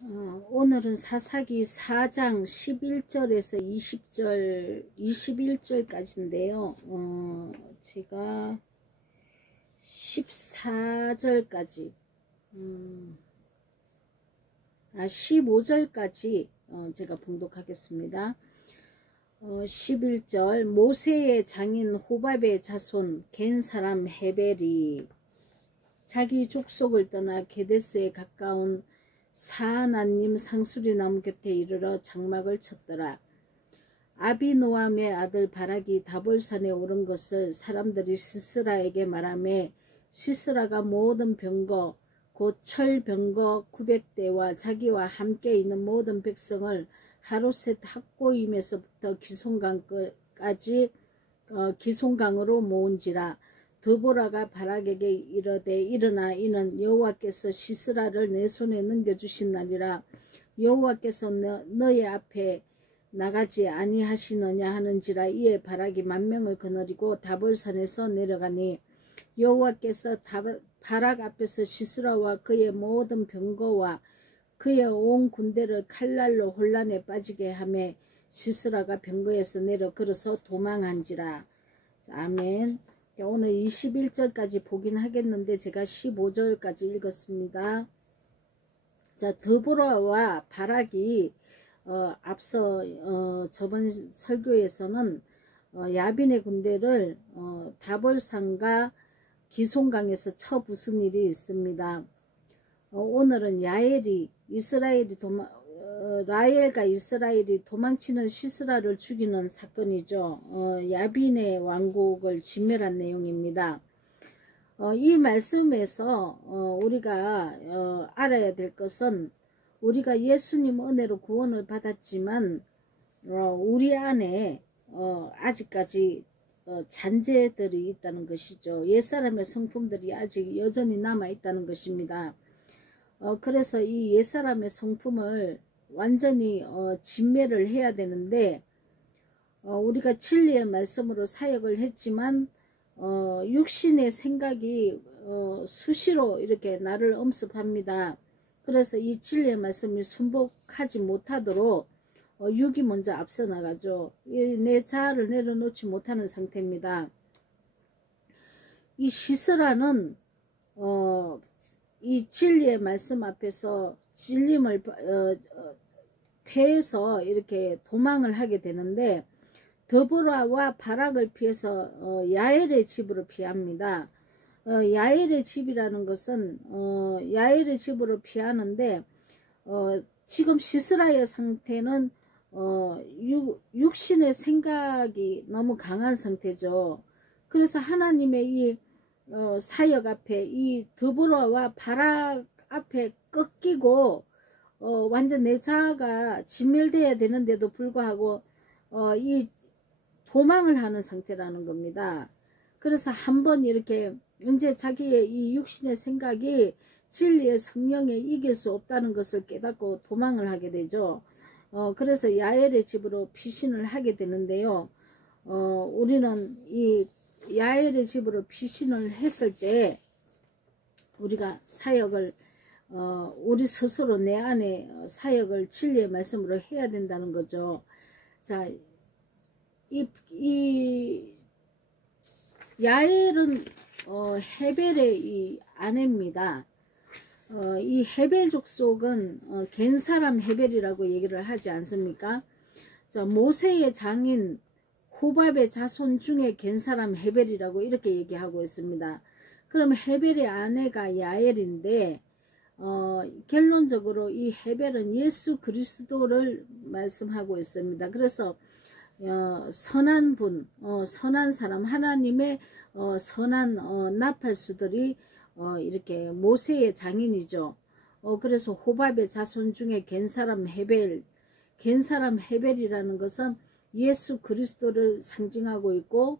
오늘은 사사기 4장 11절에서 21절까지인데요. 제가 14절까지, 15절까지 제가 봉독하겠습니다. 11절 모세의 장인 호밥의 자손 겐 사람 헤벨이 자기 족속을 떠나 게데스에 가까운 사하나님 상수리 나무 곁에 이르러 장막을 쳤더라. 아비노함의 아들 바락이 다볼산에 오른 것을 사람들이 시스라에게 말하매 시스라가 모든 병거 곧 철병거 900대와 자기와 함께 있는 모든 백성을 하루셋 학고임에서부터 기송강까지 기송강으로 모은지라. 드보라가 바락에게 이르되 일어나 이는 여호와께서 시스라를 내 손에 넘겨주신 날이라. 여호와께서 너의 앞에 나가지 아니하시느냐 하는지라. 이에 바락이 10,000명을 거느리고 다볼산에서 내려가니 여호와께서 바락 앞에서 시스라와 그의 모든 병거와 그의 온 군대를 칼날로 혼란에 빠지게 하매 시스라가 병거에서 내려 걸어서 도망한지라. 아멘. 오늘 21절까지 보긴 하겠는데 제가 15절까지 읽었습니다. 자, 드보라와 바락이 앞서 저번 설교에서는 야빈의 군대를 다볼산과 기송강에서 쳐 부순 일이 있습니다. 오늘은 라헬과 이스라엘이 도망치는 시스라를 죽이는 사건이죠. 야빈의 왕국을 진멸한 내용입니다. 이 말씀에서 우리가 알아야 될 것은 우리가 예수님 은혜로 구원을 받았지만 우리 안에 아직까지 잔재들이 있다는 것이죠. 옛사람의 성품들이 아직 여전히 남아있다는 것입니다. 그래서 이 옛사람의 성품을 완전히 진멸을 해야 되는데 우리가 진리의 말씀으로 사역을 했지만 육신의 생각이 수시로 이렇게 나를 엄습합니다. 그래서 이 진리의 말씀이 순복하지 못하도록 육이 먼저 앞서 나가죠. 내 자아를 내려놓지 못하는 상태입니다. 이 시스라는 이 진리의 말씀 앞에서 진림을 패해서 이렇게 도망을 하게 되는데 드보라와 바락을 피해서 야엘의 집으로 피합니다. 야엘의 집이라는 것은 야엘의 집으로 피하는데 지금 시스라의 상태는 육신의 생각이 너무 강한 상태죠. 그래서 하나님의 이 사역 앞에 이 드보라와 바락 앞에 꺾이고 완전 내 자아가 진멸되어야 되는데도 불구하고 이 도망을 하는 상태라는 겁니다. 그래서 한번 이렇게 이제 자기의 이 육신의 생각이 진리의 성령에 이길 수 없다는 것을 깨닫고 도망을 하게 되죠. 그래서 야엘의 집으로 피신을 하게 되는데요. 우리는 이 야엘의 집으로 피신을 했을 때 우리가 사역을 우리 스스로 내 안에 사역을 진리의 말씀으로 해야 된다는 거죠. 자, 이 야엘은 헤벨의 이 아내입니다. 이 헤벨 족속은 겐 사람 헤벨이라고 얘기를 하지 않습니까? 자, 모세의 장인 호밥의 자손 중에 겐 사람 헤벨이라고 이렇게 얘기하고 있습니다. 그럼 헤벨의 아내가 야엘인데 결론적으로 이 헤벨은 예수 그리스도를 말씀하고 있습니다. 그래서 선한 분, 선한 사람, 하나님의 선한 나팔수들이 이렇게 모세의 장인이죠. 그래서 호밥의 자손 중에 겐 사람 헤벨이라는 것은 예수 그리스도를 상징하고 있고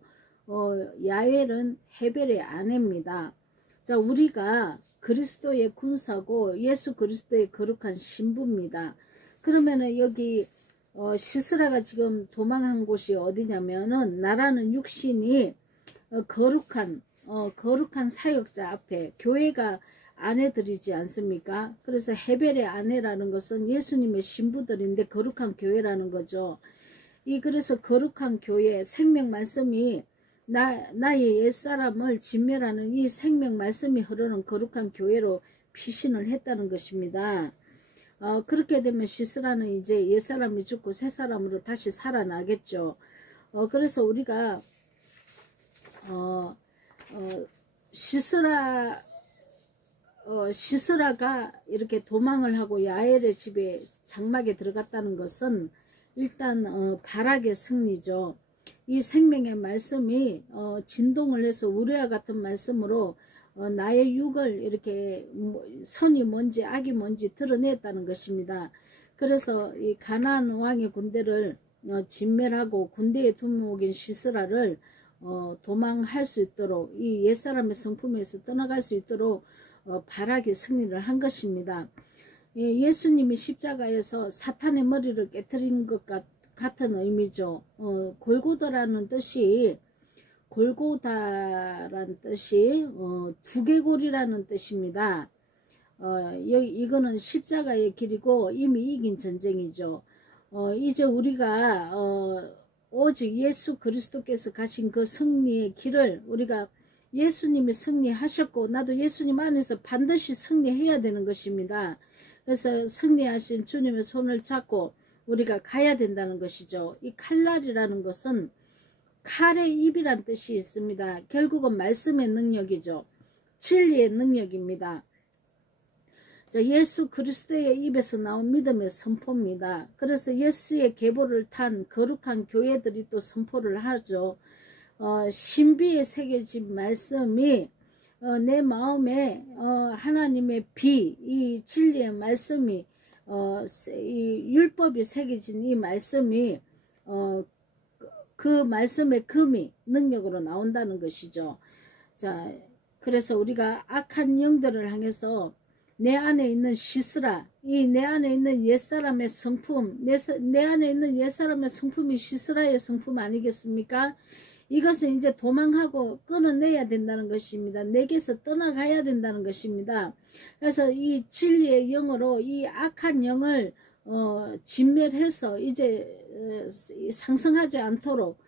야엘은 헤벨의 아내입니다. 자, 우리가 그리스도의 군사고 예수 그리스도의 거룩한 신부입니다. 그러면은 여기 시스라가 지금 도망한 곳이 어디냐면은 나라는 육신이 거룩한 사역자 앞에, 교회가 아내들이지 않습니까? 그래서 헤벨의 아내라는 것은 예수님의 신부들인데 거룩한 교회라는 거죠. 그래서 거룩한 교회 생명 말씀이 나의 옛사람을 진멸하는 이 생명 말씀이 흐르는 거룩한 교회로 피신을 했다는 것입니다. 그렇게 되면 시스라는 이제 옛사람이 죽고 새사람으로 다시 살아나겠죠. 그래서 우리가 시스라가 이렇게 도망을 하고 야엘의 집에 장막에 들어갔다는 것은 일단 발악의 승리죠. 이 생명의 말씀이 진동을 해서 우레와 같은 말씀으로 나의 육을 이렇게 선이 뭔지 악이 뭔지 드러냈다는 것입니다. 그래서 이 가나안 왕의 군대를 진멸하고 군대의 두목인 시스라를 도망할 수 있도록 이 옛사람의 성품에서 떠나갈 수 있도록 발악의 승리를 한 것입니다. 예수님이 십자가에서 사탄의 머리를 깨뜨린 것 같은 의미죠. 골고다라는 뜻이 두개골이라는 뜻입니다. 이거는 십자가의 길이고 이미 이긴 전쟁이죠. 이제 우리가 오직 예수 그리스도께서 가신 그 승리의 길을 우리가 예수님이 승리하셨고 나도 예수님 안에서 반드시 승리해야 되는 것입니다. 그래서 승리하신 주님의 손을 잡고 우리가 가야 된다는 것이죠. 이 칼날이라는 것은 칼의 입이란 뜻이 있습니다. 결국은 말씀의 능력이죠. 진리의 능력입니다. 예수 그리스도의 입에서 나온 믿음의 선포입니다. 그래서 예수의 계보를 탄 거룩한 교회들이 또 선포를 하죠. 신비에 새겨진 말씀이 내 마음에 하나님의 이 진리의 말씀이 이 율법이 새겨진 이 말씀이 그 말씀의 금이 능력으로 나온다는 것이죠. 자, 그래서 우리가 악한 영들을 향해서 내 안에 있는 시스라, 내 안에 있는 옛사람의 성품, 내 안에 있는 옛사람의 성품이 시스라의 성품 아니겠습니까? 이것은 이제 도망하고 끊어내야 된다는 것입니다. 내게서 떠나가야 된다는 것입니다. 그래서 이 진리의 영으로 이 악한 영을 진멸해서 이제 상승하지 않도록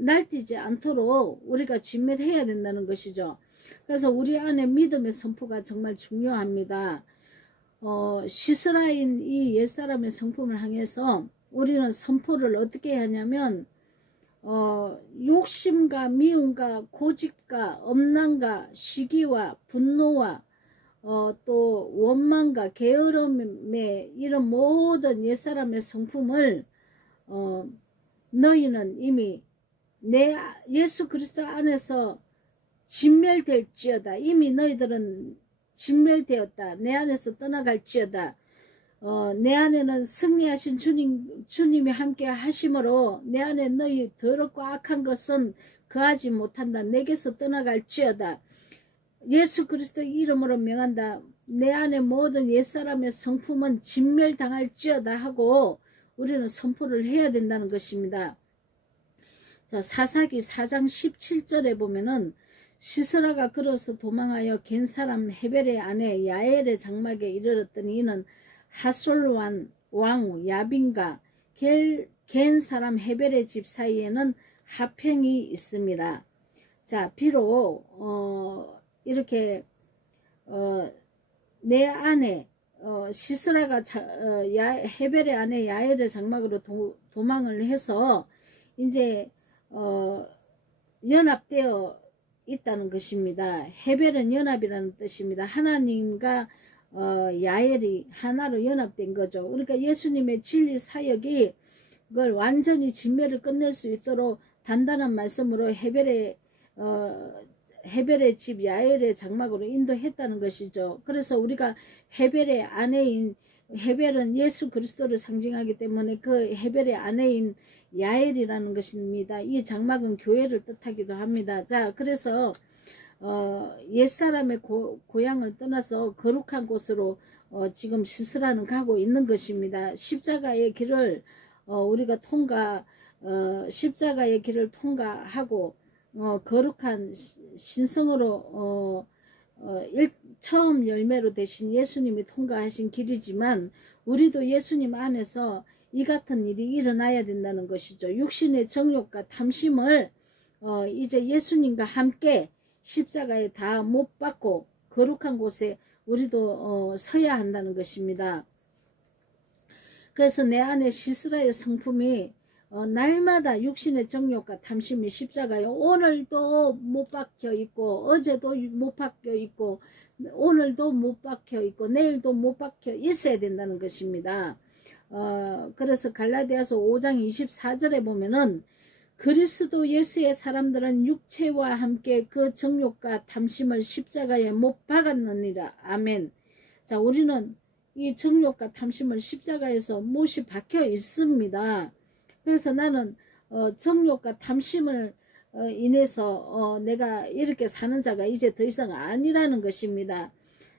날뛰지 않도록 우리가 진멸해야 된다는 것이죠. 그래서 우리 안에 믿음의 선포가 정말 중요합니다. 시스라인 이 옛사람의 성품을 향해서 우리는 선포를 어떻게 하냐면 욕심과 미움과 고집과 엄난과 시기와 분노와 또 원망과 게으름의 이런 모든 옛사람의 성품을 너희는 이미 내 예수 그리스도 안에서 진멸될지어다. 이미 너희들은 진멸되었다. 내 안에서 떠나갈지어다. 내 안에는 승리하신 주님이 함께 하심으로 내 안에 너희 더럽고 악한 것은 거하지 못한다. 내게서 떠나갈지어다. 예수 그리스도 이름으로 명한다. 내 안에 모든 옛사람의 성품은 진멸당할지어다 하고 우리는 선포를 해야 된다는 것입니다. 자, 사사기 4장 17절에 보면은 시스라가 걸어서 도망하여 겐 사람 헤벨의 아내 야엘의 장막에 이르렀더니 이는 하솔 왕 야빈과 겐 사람 헤벨의 집 사이에는 하평이 있습니다. 자, 비록 이렇게 내 안에 시스라가 헤벨의 아내 야엘의 장막으로 도망을 해서 이제 연합되어 있다는 것입니다. 헤벨은 연합이라는 뜻입니다. 하나님과 야엘이 하나로 연합된 거죠. 그러니까 예수님의 진리 사역이 그걸 완전히 진멸을 끝낼 수 있도록 단단한 말씀으로 헤벨의 집 야엘의 장막으로 인도했다는 것이죠. 그래서 우리가 헤벨의 아내인 헤벨은 예수 그리스도를 상징하기 때문에 그 헤벨의 아내인 야엘이라는 것입니다. 이 장막은 교회를 뜻하기도 합니다. 자, 그래서 옛사람의 고향을 떠나서 거룩한 곳으로 지금 시스라는 가고 있는 것입니다. 십자가의 길을 우리가 십자가의 길을 통과하고 거룩한 신성으로 처음 열매로 되신 예수님이 통과하신 길이지만 우리도 예수님 안에서 이 같은 일이 일어나야 된다는 것이죠. 육신의 정욕과 탐심을 이제 예수님과 함께 십자가에 다 못 박고 거룩한 곳에 우리도 서야 한다는 것입니다. 그래서 내 안에 시스라의 성품이 날마다 육신의 정욕과 탐심이 십자가에 오늘도 못 박혀 있고 어제도 못 박혀 있고 오늘도 못 박혀 있고 내일도 못 박혀 있어야 된다는 것입니다. 그래서 갈라디아서 5장 24절에 보면은 그리스도 예수의 사람들은 육체와 함께 그 정욕과 탐심을 십자가에 못 박았느니라. 아멘. 자, 우리는 이 정욕과 탐심을 십자가에서 못이 박혀 있습니다. 그래서 나는 정욕과 탐심을 인해서 내가 이렇게 사는 자가 이제 더 이상 아니라는 것입니다.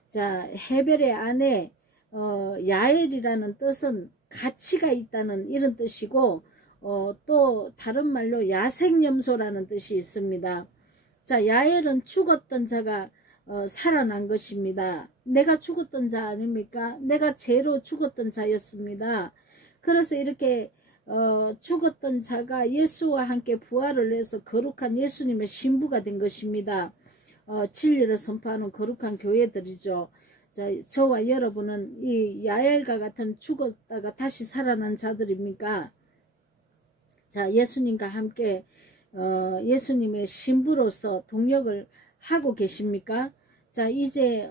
자, 헤벨의 아내 야엘이라는 뜻은 가치가 있다는 이런 뜻이고 또 다른 말로 야생염소라는 뜻이 있습니다. 자, 야엘은 죽었던 자가 살아난 것입니다. 내가 죽었던 자 아닙니까? 내가 죄로 죽었던 자였습니다. 그래서 이렇게 죽었던 자가 예수와 함께 부활을 해서 거룩한 예수님의 신부가 된 것입니다. 진리를 선포하는 거룩한 교회들이죠. 자, 저와 여러분은 이 야엘과 같은 죽었다가 다시 살아난 자들입니까? 자, 예수님과 함께 예수님의 신부로서 동역을 하고 계십니까? 자, 이제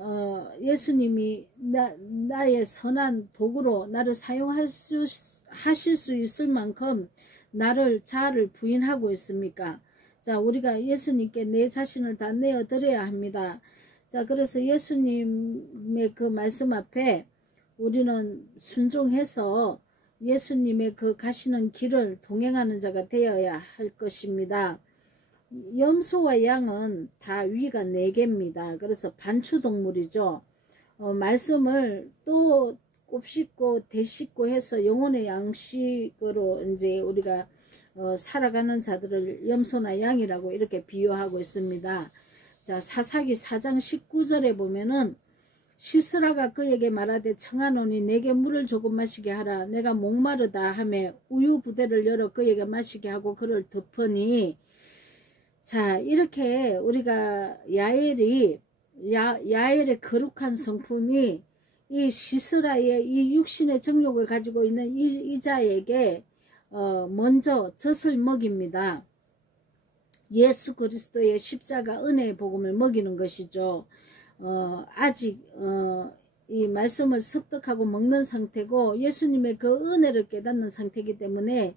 예수님이 나의 선한 도구로 나를 하실 수 있을 만큼 자를 부인하고 있습니까? 자, 우리가 예수님께 내 자신을 다 내어드려야 합니다. 자, 그래서 예수님의 그 말씀 앞에 우리는 순종해서 예수님의 그 가시는 길을 동행하는 자가 되어야 할 것입니다. 염소와 양은 다 위가 4개입니다. 그래서 반추동물이죠. 말씀을 또 곱씹고 되씹고 해서 영혼의 양식으로 이제 우리가 살아가는 자들을 염소나 양이라고 이렇게 비유하고 있습니다. 자, 사사기 4장 19절에 보면은 시스라가 그에게 말하되 청하노니 내게 물을 조금 마시게 하라. 내가 목마르다 하며 우유 부대를 열어 그에게 마시게 하고 그를 덮으니. 자, 이렇게 우리가 야엘의 거룩한 성품이 이 시스라의 이 육신의 정욕을 가지고 있는 이 자에게 먼저 젖을 먹입니다. 예수 그리스도의 십자가 은혜의 복음을 먹이는 것이죠. 아직 이 말씀을 습득하고 먹는 상태고 예수님의 그 은혜를 깨닫는 상태이기 때문에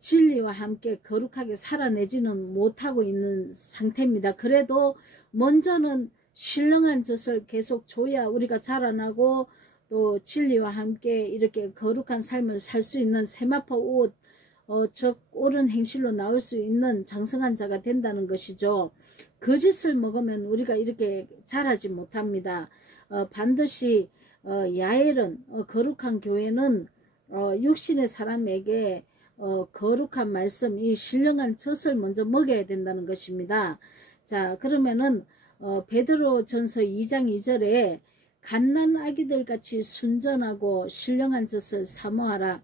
진리와 함께 거룩하게 살아내지는 못하고 있는 상태입니다. 그래도 먼저는 신령한 젖을 계속 줘야 우리가 자라나고 또 진리와 함께 이렇게 거룩한 삶을 살 수 있는 세마포 옷, 즉 옳은 행실로 나올 수 있는 장성한 자가 된다는 것이죠. 거짓을 먹으면 우리가 이렇게 자라지 못합니다. 반드시 야엘은 거룩한 교회는 육신의 사람에게 거룩한 말씀, 이 신령한 젖을 먼저 먹여야 된다는 것입니다. 자, 그러면은 베드로전서 2장 2절에 갓난 아기들 같이 순전하고 신령한 젖을 사모하라.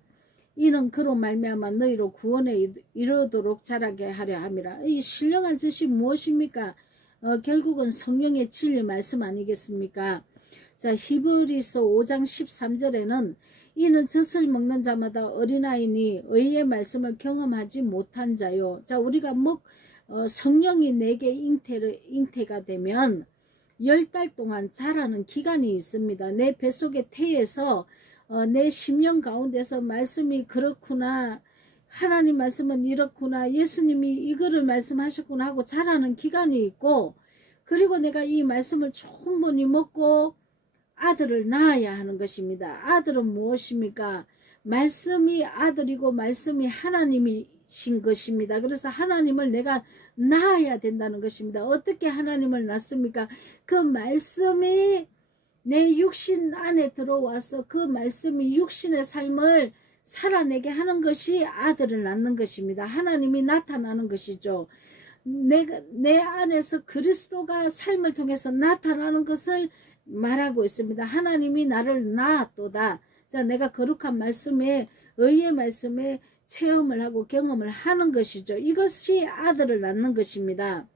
이는 그로 말미암아 너희로 구원에 이르도록 자라게 하려 함이라. 이 신령한 젖이 무엇입니까? 결국은 성령의 진리 말씀 아니겠습니까? 자, 히브리서 5장 13절에는 이는 젖을 먹는 자마다 어린아이니 의의 말씀을 경험하지 못한 자요. 자, 우리가 성령이 내게 잉태가 되면 10달 동안 자라는 기간이 있습니다. 내 뱃속의 태에서 내 심령 가운데서 말씀이 그렇구나, 하나님 말씀은 이렇구나, 예수님이 이거를 말씀하셨구나 하고 자라는 기간이 있고, 그리고 내가 이 말씀을 충분히 먹고 아들을 낳아야 하는 것입니다. 아들은 무엇입니까? 말씀이 아들이고 말씀이 하나님이신 것입니다. 그래서 하나님을 내가 낳아야 된다는 것입니다. 어떻게 하나님을 낳습니까? 그 말씀이 내 육신 안에 들어와서 그 말씀이 육신의 삶을 살아내게 하는 것이 아들을 낳는 것입니다. 하나님이 나타나는 것이죠. 내 안에서 그리스도가 삶을 통해서 나타나는 것을 말하고 있습니다. 하나님이 나를 낳았도다. 자, 내가 거룩한 말씀에, 의의 말씀에 체험을 하고 경험을 하는 것이죠. 이것이 아들을 낳는 것입니다.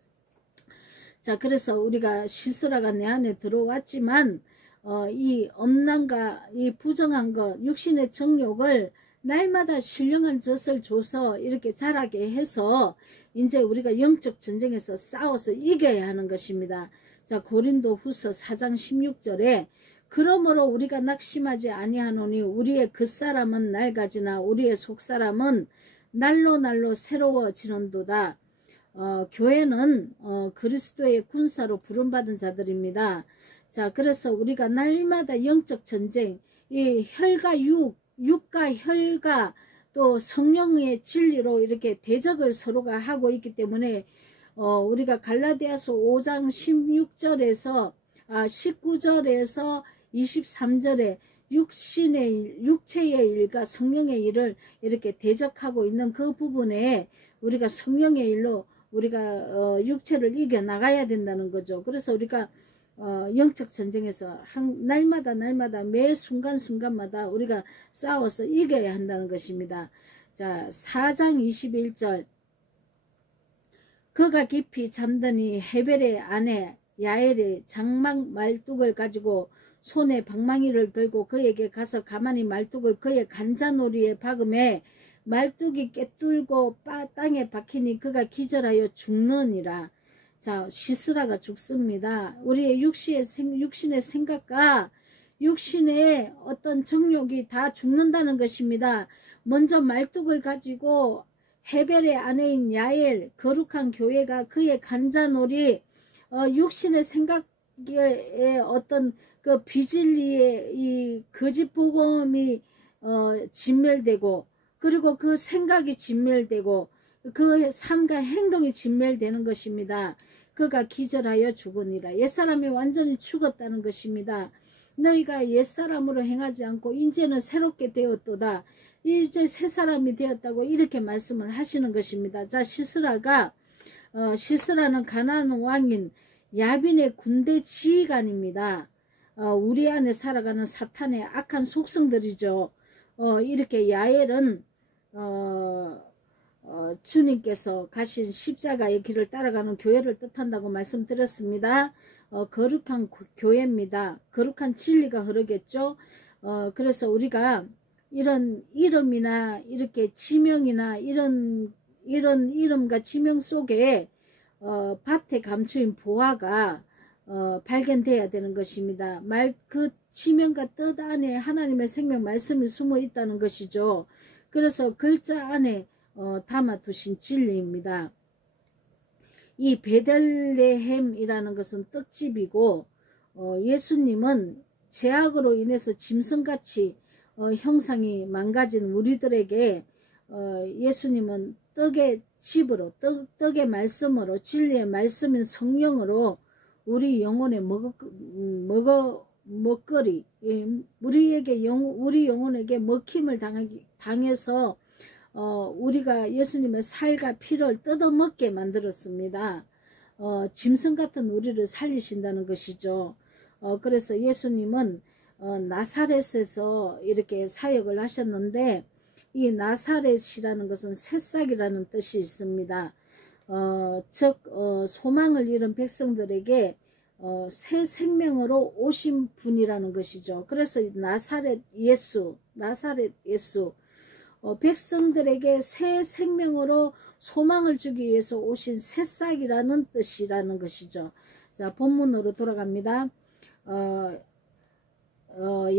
자, 그래서 우리가 시스라가 내 안에 들어왔지만 이 엄난과 이 부정한 것, 육신의 정욕을 날마다 신령한 젖을 줘서 이렇게 자라게 해서 이제 우리가 영적 전쟁에서 싸워서 이겨야 하는 것입니다. 자, 고린도 후서 4장 16절에 그러므로 우리가 낙심하지 아니하노니 우리의 겉사람은 낡아지나 우리의 속사람은 날로 새로워지는도다. 교회는 그리스도의 군사로 부름받은 자들입니다. 자, 그래서 우리가 날마다 영적 전쟁, 이 혈과 육과 혈과 또 성령의 진리로 이렇게 대적을 서로가 하고 있기 때문에 우리가 갈라디아서 5장 16절에서 19절에서 23절에 육체의 일과 성령의 일을 이렇게 대적하고 있는 그 부분에 우리가 성령의 일로 우리가 육체를 이겨 나가야 된다는 거죠. 그래서 우리가 영적 전쟁에서 날마다 매 순간마다 우리가 싸워서 이겨야 한다는 것입니다. 자, 4장 21절 그가 깊이 잠드니 헤벨의 아내 야엘의 장막 말뚝을 가지고 손에 방망이를 들고 그에게 가서 가만히 말뚝을 그의 간자놀이에 박음에 말뚝이 깨뚫고 땅에 박히니 그가 기절하여 죽느니라. 자, 시스라가 죽습니다. 우리의 육신의 생각과 육신의 어떤 정욕이 다 죽는다는 것입니다. 먼저 말뚝을 가지고 헤벨의 아내인 야엘, 거룩한 교회가 그의 간자놀이, 육신의 생각의 어떤 그 비진리의 이 거짓 복음이 진멸되고, 그리고 그 생각이 진멸되고, 그 삶과 행동이 진멸되는 것입니다. 그가 기절하여 죽으니라. 옛사람이 완전히 죽었다는 것입니다. 너희가 옛사람으로 행하지 않고 이제는 새롭게 되었도다. 이제 새 사람이 되었다고 이렇게 말씀을 하시는 것입니다. 자, 시스라는 가나안 왕인 야빈의 군대 지휘관입니다. 우리 안에 살아가는 사탄의 악한 속성들이죠. 이렇게 야엘은 주님께서 가신 십자가의 길을 따라가는 교회를 뜻한다고 말씀드렸습니다. 거룩한 교회입니다. 거룩한 진리가 흐르겠죠. 그래서 우리가 이런 이름이나 이렇게 지명이나 이런 이름과 지명 속에 밭에 감추인 보화가 발견돼야 되는 것입니다. 그 지명과 뜻 안에 하나님의 생명 말씀이 숨어 있다는 것이죠. 그래서 글자 안에 담아두신 진리입니다. 이 베들레헴이라는 것은 떡집이고 예수님은 죄악으로 인해서 짐승같이 형상이 망가진 우리들에게 예수님은 떡의 집으로 떡의 말씀으로 진리의 말씀인 성령으로 우리 영혼의 먹거리 우리 영혼에게 먹힘을 당해서 우리가 예수님의 살과 피를 뜯어먹게 만들었습니다. 짐승 같은 우리를 살리신다는 것이죠. 그래서 예수님은 나사렛에서 이렇게 사역을 하셨는데 이 나사렛이라는 것은 새싹이라는 뜻이 있습니다. 즉 소망을 잃은 백성들에게 새 생명으로 오신 분이라는 것이죠. 그래서 나사렛 예수 백성들에게 새 생명으로 소망을 주기 위해서 오신 새싹이라는 뜻이라는 것이죠. 자, 본문으로 돌아갑니다.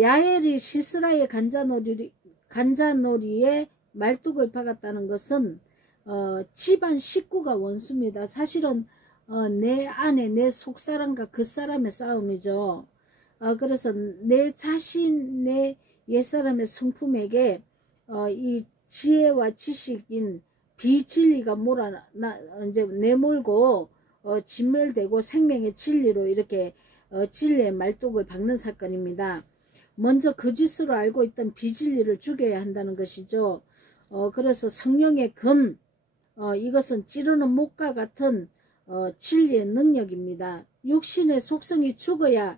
야엘이 시스라의 간자놀이에 말뚝을 박았다는 것은 집안 식구가 원수입니다. 사실은 내 안에 내 속사람과 겉사람의 싸움이죠. 그래서 내 자신의 옛사람의 성품에게 이 지혜와 지식인 비진리가 이제 내몰고 진멸되고 생명의 진리로 이렇게 진리의 말뚝을 박는 사건입니다. 먼저 거짓으로 알고 있던 비진리를 죽여야 한다는 것이죠. 그래서 성령의 검, 이것은 찌르는 목과 같은 진리의 능력입니다. 육신의 속성이 죽어야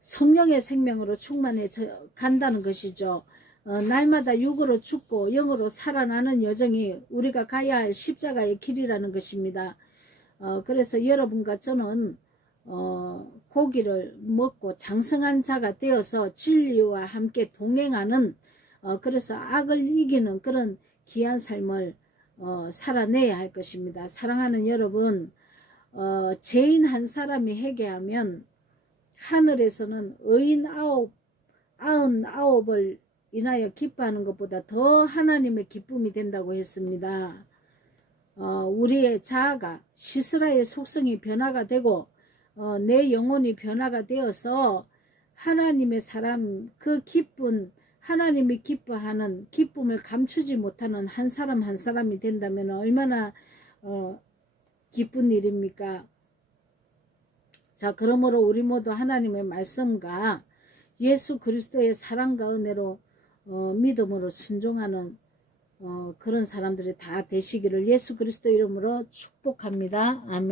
성령의 생명으로 충만해 간다는 것이죠. 날마다 육으로 죽고 영으로 살아나는 여정이 우리가 가야 할 십자가의 길이라는 것입니다. 그래서 여러분과 저는 고기를 먹고 장성한 자가 되어서 진리와 함께 동행하는 그래서 악을 이기는 그런 귀한 삶을 살아내야 할 것입니다. 사랑하는 여러분, 죄인 한 사람이 회개하면 하늘에서는 의인 99을 인하여 기뻐하는 것보다 더 하나님의 기쁨이 된다고 했습니다. 우리의 자아가 시스라의 속성이 변화가 되고 내 영혼이 변화가 되어서 하나님의 사람 그 기쁜 하나님이 기뻐하는 기쁨을 감추지 못하는 한 사람 한 사람이 된다면 얼마나 기쁜 일입니까? 자, 그러므로 우리 모두 하나님의 말씀과 예수 그리스도의 사랑과 은혜로 믿음으로 순종하는 그런 사람들이 다 되시기를 예수 그리스도 이름으로 축복합니다. 아멘.